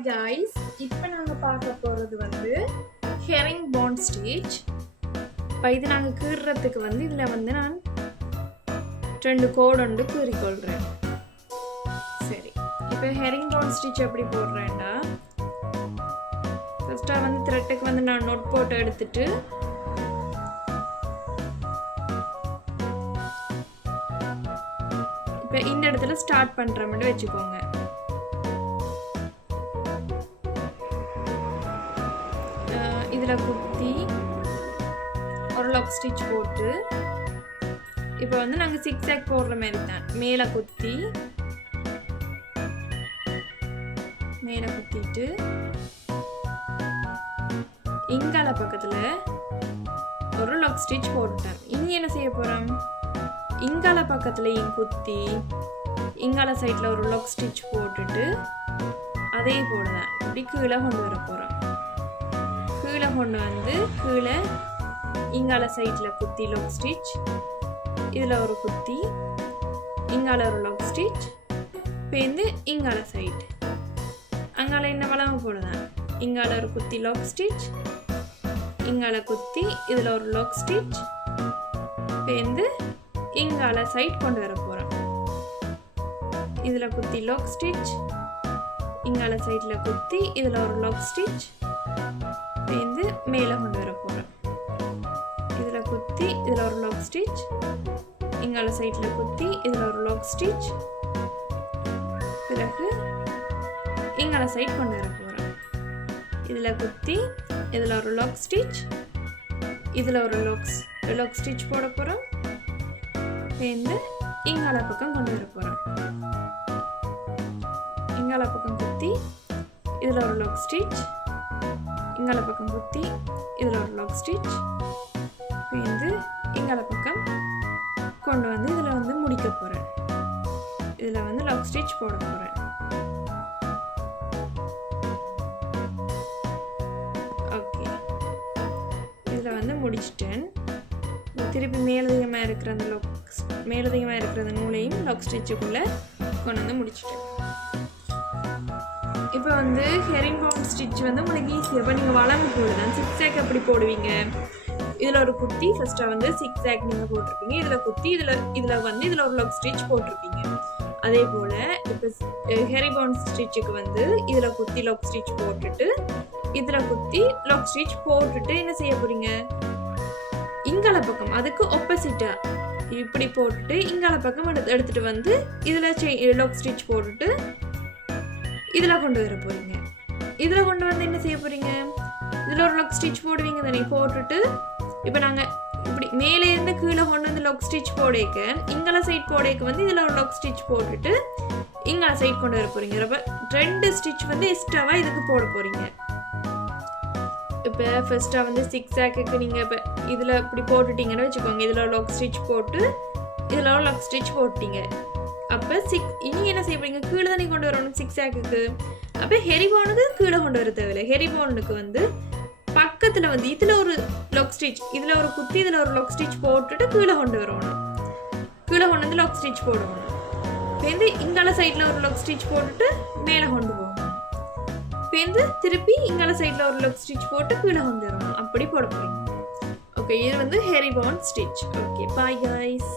Hi guys, இப்போ நாங்கள் பார்க்க போகிறது வந்து ஹெரிங் பான் ஸ்டிச். இப்போ இது நாங்கள் கீறுறதுக்கு வந்து இதில் வந்து நான் 2 கோடு ஒன்று கீறிக்கொள்கிறேன். சரி, இப்போ ஹெரிங் பான் ஸ்டிச் எப்படி போடுறேன்டா, ஃபஸ்ட்டாக வந்து த்ரெட்டுக்கு வந்து நான் நோட் போட்டு எடுத்துட்டு இப்போ இந்த இடத்துல ஸ்டார்ட் பண்ணுற மட்டும் வச்சுக்கோங்க. இதில் குத்தி ஒரு லாக் ஸ்டிச் போட்டு இப்போ வந்து நாங்கள் சிக்ஸாக் போடுற மாதிரி தான் மேலே குத்திட்டு இங்கால பக்கத்தில் ஒரு லாக் ஸ்டிச் போட்டுட்டேன். இங்கே என்ன செய்ய போகிறோம், இங்கால பக்கத்துலையும் குத்தி இங்கால சைடில் ஒரு லாக் ஸ்டிச் போட்டுட்டு அதே போடுதான் இப்படி கீழே கொண்டு வர போகிறோம். கீழே கொண்டு வந்து கீழே இங்கால சைடில் குத்தி லாக் ஸ்டிச், இதில் ஒரு குத்தி இங்கால ஒரு லாக் ஸ்டிச், பேருந்து இங்கால சைடு அங்கால என்ன வளம் போடுதான், இங்கால ஒரு குத்தி லாக் ஸ்டிச், இங்கால குத்தி இதில் ஒரு லாக் ஸ்டிச், பேருந்து இங்கால சைட் கொண்டு வர போகிறோம். இதில் குத்தி லாக் ஸ்டிச், இங்கால சைடில் குத்தி இதில் ஒரு லாக் ஸ்டிச், பேருந்து மேலே கொண்டு வர போகிறோம். இதில் குத்தி இதில் ஒரு லாக் ஸ்டிச், இங்கால சைடில் குத்தி இதில் ஒரு லாக் ஸ்டிச், பிறகு இங்கால சைட் கொண்டு வர போகிறோம். இதில் குத்தி இதில் ஒரு லாக் ஸ்டிச், இதில் ஒரு லாக் ஸ்டிச் போட போகிறோம். பேருந்து இங்கால பக்கம் கொண்டு வர போகிறோம். இங்கால பக்கம் குத்தி இதில் ஒரு லாக் ஸ்டிச், இங்கால பக்கம் குத்தி இதில் ஒரு லாக் ஸ்டிச், பேருந்து இங்கால பக்கம் கொண்டு வந்து இதில் வந்து முடிக்க போகிறேன். இதில் வந்து லாக் ஸ்டிச் போட போகிறேன். ஓகே, இதில் வந்து முடிச்சிட்டேன். திருப்பி மேலதிகமாக இருக்கிற அந்த நூலையும் லாக் ஸ்டிச்சுக்குள்ளே கொண்டு வந்து முடிச்சிட்டேன். இப்போ வந்து ஹெரிங் பான் ஸ்டிச் வந்து உங்களுக்கு ஈஸியாக இப்போ நீங்கள் வளர்ந்து போடுதான் சிக்ஸாக் எப்படி போடுவீங்க, இதில் ஒரு குத்தி ஃபஸ்ட்டாக வந்து சிக்ஸாக் நீங்கள் போட்டிருப்பீங்க, இதில் குத்தி இதில் ஒரு லாக் ஸ்டிச் போட்டிருப்பீங்க. அதே போல் இப்போ ஹெரிங் பான் ஸ்டிச்சுக்கு வந்து இதில் குத்தி லாக் ஸ்டிச் போட்டுட்டு இதில் குத்தி லாக் ஸ்டிச் போட்டுட்டு என்ன செய்ய போகிறீங்க, இங்கால பக்கம் அதுக்கு ஆப்போசிட்டாக இப்படி போட்டுட்டு இங்கால பக்கம் எடுத்துகிட்டு வந்து இதில் லாக் ஸ்டிச் போட்டுட்டு இதில் கொண்டு வர போகிறீங்க. இதில் கொண்டு வந்து என்ன செய்ய போகிறீங்க, இதில் ஒரு லாக் ஸ்டிச் போடுவீங்க தானே, போட்டுட்டு இப்போ நாங்கள் இப்படி மேலே இருந்து கீழே கொண்டு வந்து லாக் ஸ்டிச் போடேக்க இங்கால சைட் போடேக்க வந்து இதில் ஒரு லாக் ஸ்டிச் போட்டுட்டு இங்கால சைட் கொண்டு வர போகிறீங்க. அப்போ 2 ஸ்டிச் வந்து எக்ஸ்ட்ராவாக இதுக்கு போட போகிறீங்க. இப்போ ஃபர்ஸ்ட்டாக வந்து சிக்ஸாக்கு நீங்கள் இப்போ இதில் இப்படி போட்டுட்டீங்கன்னு வச்சுக்கோங்க, இதில் ஒரு லாக் ஸ்டிச் போட்டு இதில் ஒரு லாக் ஸ்டிச் போட்டிங்க. அப்போ இனி என்ன செய்ய போறீங்க, கீழே தானே கொண்டு வரணும் சிக்ஸாக்கு. அப்போ ஹெரிபானுக்கு கீழே கொண்டு வர தேவையில்லை. ஹெரிபானுக்கு வந்து பக்கத்தில் வந்து இதில் ஒரு லாக் ஸ்டிச், இதில் ஒரு குத்தி இதில் ஒரு லாக் ஸ்டிச் போட்டுட்டு கீழே கொண்டு வரணும். கீழே கொண்டு வந்து லாக் ஸ்டிச் போடணும். பேருந்து இங்கால சைடில் ஒரு லாக் ஸ்டிச் போட்டுட்டு மேலே கொண்டு போகணும். பேருந்து திருப்பி இங்கால சைடில் ஒரு லாக் ஸ்டிச் போட்டு கீழே கொண்டு வரணும். அப்படி போட போறீங்க. ஓகே, இது வந்து ஹெரிபான் ஸ்டிச். Okay, bye guys.